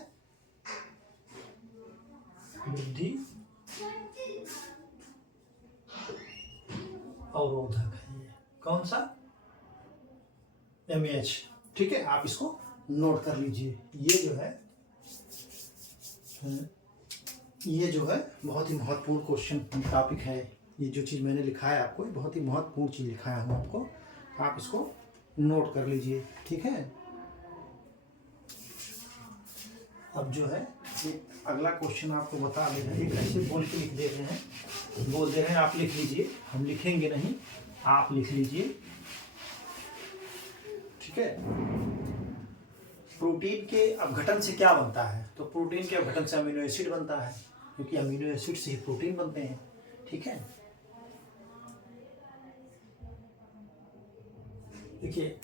वृद्धि अवरोधक है। ये कौन सा? MAH। ठीक है, आप इसको नोट कर लीजिए। ये जो है बहुत ही महत्वपूर्ण क्वेश्चन टॉपिक है। ये जो चीज़ मैंने लिखा है आपको, बहुत ही महत्वपूर्ण चीज़ लिखाया हूँ आपको, आप इसको नोट कर लीजिए। ठीक है, अब जो है एक अगला क्वेश्चन आपको बता दे रहे हैं। कैसे बोल के लिख दे रहे हैं, बोल दे रहे हैं आप लिख लीजिए, हम लिखेंगे नहीं, आप लिख लीजिए। ठीक है, प्रोटीन के अपघटन से क्या बनता है? तो प्रोटीन के अपघटन से अमीनो एसिड बनता है, क्योंकि अमीनो एसिड से ही प्रोटीन बनते हैं। ठीक है, देखिए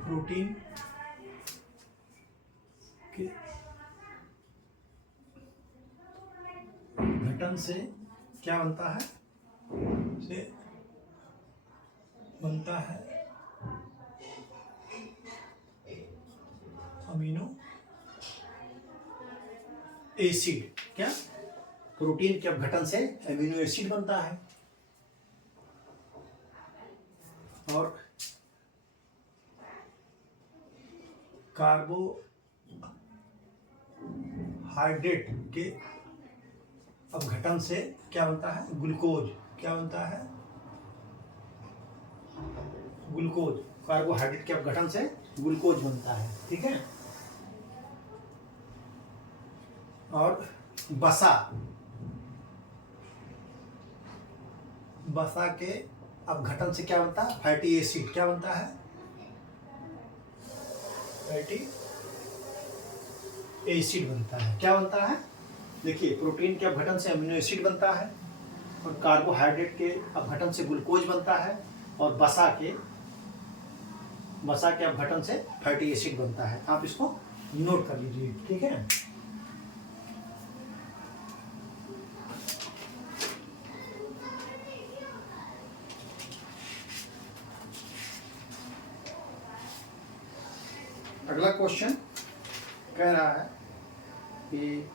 प्रोटीन के अपघटन से क्या बनता है? से बनता है अमीनो एसिड। क्या? प्रोटीन के अपघटन से एमिनो एसिड बनता है और कार्बोहाइड्रेट के अपघटन से क्या बनता है, ग्लूकोज। क्या बनता है, ग्लूकोज। कार्बोहाइड्रेट के अपघटन से ग्लूकोज बनता है, ठीक है। और वसा के अपघटन से क्या बनता है, फैटी एसिड। क्या बनता है, फैटी एसिड बनता है। क्या बनता है, देखिए प्रोटीन के अपघटन से अमीनो एसिड बनता है और कार्बोहाइड्रेट के अपघटन से ग्लूकोज बनता है और वसा के अपघटन से फैटी एसिड बनता है। आप इसको नोट कर लीजिए, ठीक है। अगला क्वेश्चन कह रहा है कि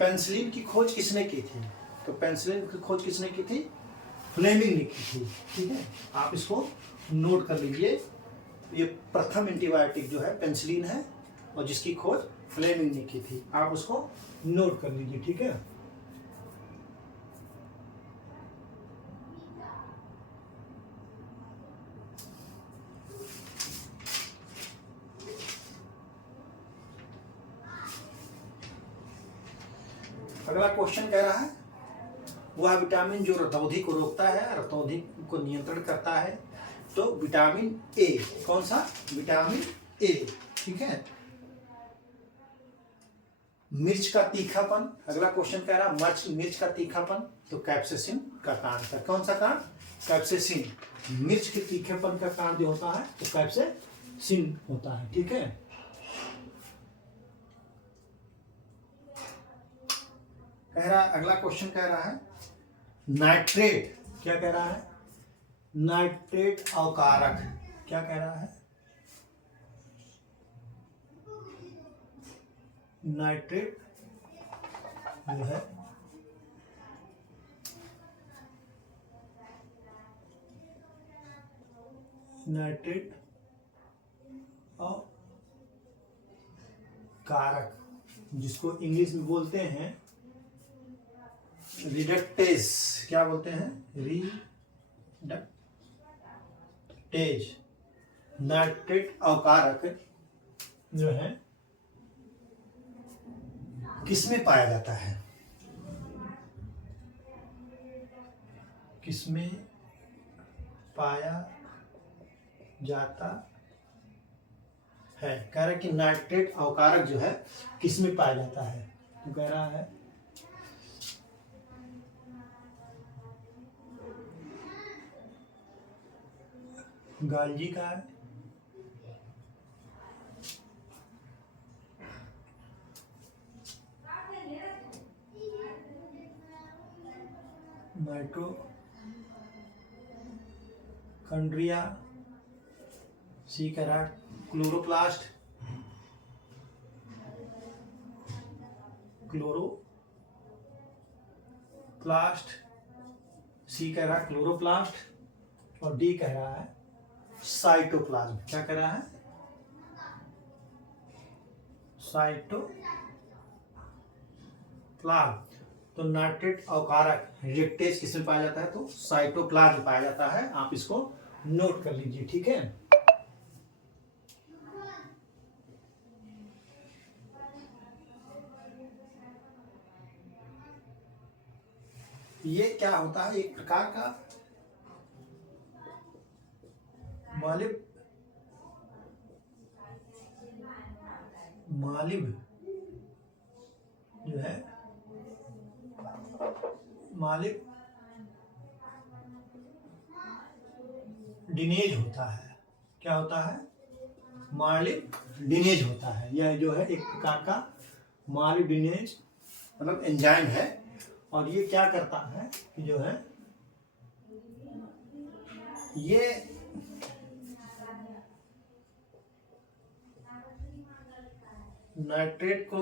पेनिसिलिन की खोज किसने की थी। तो पेनिसिलिन की खोज किसने की थी, फ्लेमिंग ने की थी, ठीक है। आप इसको नोट कर लीजिए। ये प्रथम एंटीबायोटिक जो है पेनिसिलिन है और जिसकी खोज फ्लेमिंग ने की थी। आप उसको नोट कर लीजिए, ठीक है। अगला क्वेश्चन कह रहा है वह विटामिन जो रतौंधी को रोकता है, रतौंधी को नियंत्रण करता है। तो विटामिन ए, कौन सा, विटामिन ए, ठीक है। मिर्च का तीखापन, अगला क्वेश्चन कह रहा है मिर्च का तीखापन। तो कैप्सेसिन का कारण था। कौन सा कारण, कैप्सेसिन। मिर्च के तीखेपन का कारण जो होता है तो कैप्सेसिन होता है, ठीक है। कह रहा अगला क्वेश्चन कह रहा है नाइट्रेट, क्या कह रहा है, नाइट्रेट अवकारक। क्या कह रहा है, नाइट्रेट जो है नाइट्रेट अवकारक, जिसको इंग्लिश में बोलते हैं रिडक्टेज। क्या बोलते हैं, रिडक्टेज। नाइट्रेट अवकारक जो है किसमें पाया जाता है, किसमें पाया जाता है। कह रहा है कि नाइट्रेट अवकारक जो है किसमें पाया जाता है। तो कह रहा है गाल्जी का है, माइटोकॉन्ड्रिया, सी कह रहा क्लोरोप्लास्ट, सी कह रहा है क्लोरोप्लास्ट और डी कह रहा है साइटोप्लाज्म। क्या कह रहा है, साइटोप्लाज्म। तो नाइट्रेट अवकारक रिडक्टेज किसमें पाया जाता है, तो साइटोप्लाज्म पाया जाता है। आप इसको नोट कर लीजिए, ठीक है। ये क्या होता है, एक प्रकार का मालिब जो है मालिब्डिनेज होता है। क्या होता है, मालिब्डिनेज होता है। यह जो है एक प्रकार का मालिब्डिनेज मतलब एंजाइम है और ये क्या करता है कि जो है ये नाइट्रेट को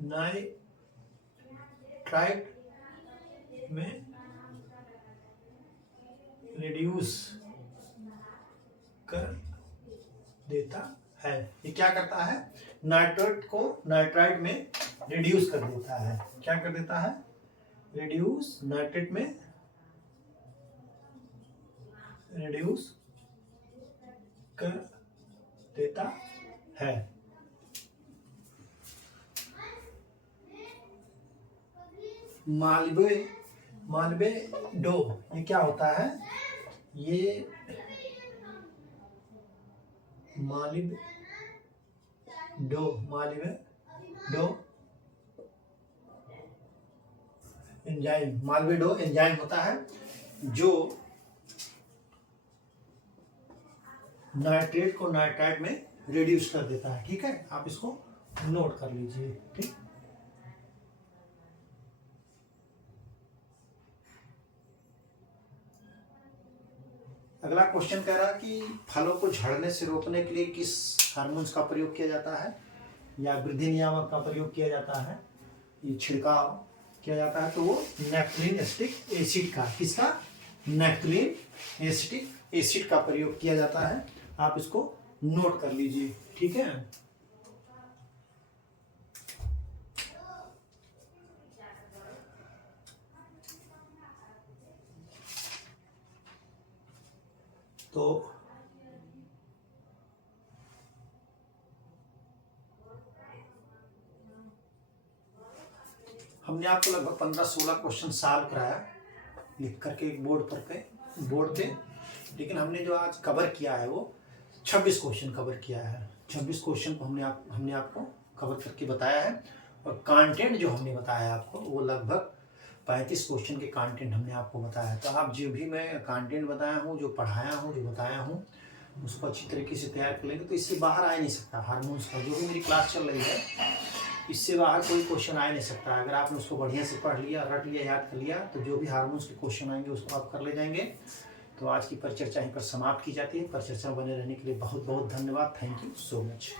नाइट्राइट में रिड्यूस कर देता है। ये क्या करता है? नाइट्रेट को नाइट्राइट में रिड्यूस कर देता है। क्या कर देता है? रिड्यूस, नाइट्रेट में रिड्यूस कर देता है। माल्बेडो, ये क्या होता है? ये माल्बेडो एंजाइम होता है जो नाइट्रेट को नाइट्राइट में रिड्यूस कर देता है। ठीक है, आप इसको नोट कर लीजिए। ठीक, अगला क्वेश्चन कह रहा है कि फलों को झड़ने से रोकने के लिए किस हार्मोन्स का प्रयोग किया जाता है या वृद्धि नियामक का प्रयोग किया जाता है, ये छिड़काव किया जाता है, तो वो नैप्थलीन एसिटिक एसिड का, किसका? नैप्थलीन एसिटिक एसिड का प्रयोग किया जाता है। आप इसको नोट कर लीजिए। ठीक है, तो हमने आपको लगभग 15-16 क्वेश्चन सॉल्व कराया लिख करके एक बोर्ड पे, लेकिन हमने जो आज कवर किया है वो 26 क्वेश्चन कवर किया है। 26 क्वेश्चन को हमने आपको कवर करके बताया है, और कंटेंट जो हमने बताया आपको वो लगभग 35 क्वेश्चन के कंटेंट हमने आपको बताया है। तो आप जो भी मैं कंटेंट बताया हूँ, जो पढ़ाया हूँ, जो बताया हूँ, उसको अच्छी तरीके से तैयार कर लेंगे तो इससे बाहर आ नहीं सकता। हार्मोन्स का जो भी मेरी क्लास चल रही है, इससे बाहर कोई क्वेश्चन आ नहीं सकता। अगर आपने उसको बढ़िया से पढ़ लिया, रट लिया, याद कर लिया, तो जो भी हार्मोन्स के क्वेश्चन आएंगे उसको आप कर ले जाएंगे। तो आज की परिचर्चा यहीं पर समाप्त की जाती है। परिचर्चा बने रहने के लिए बहुत बहुत धन्यवाद। Thank you so much.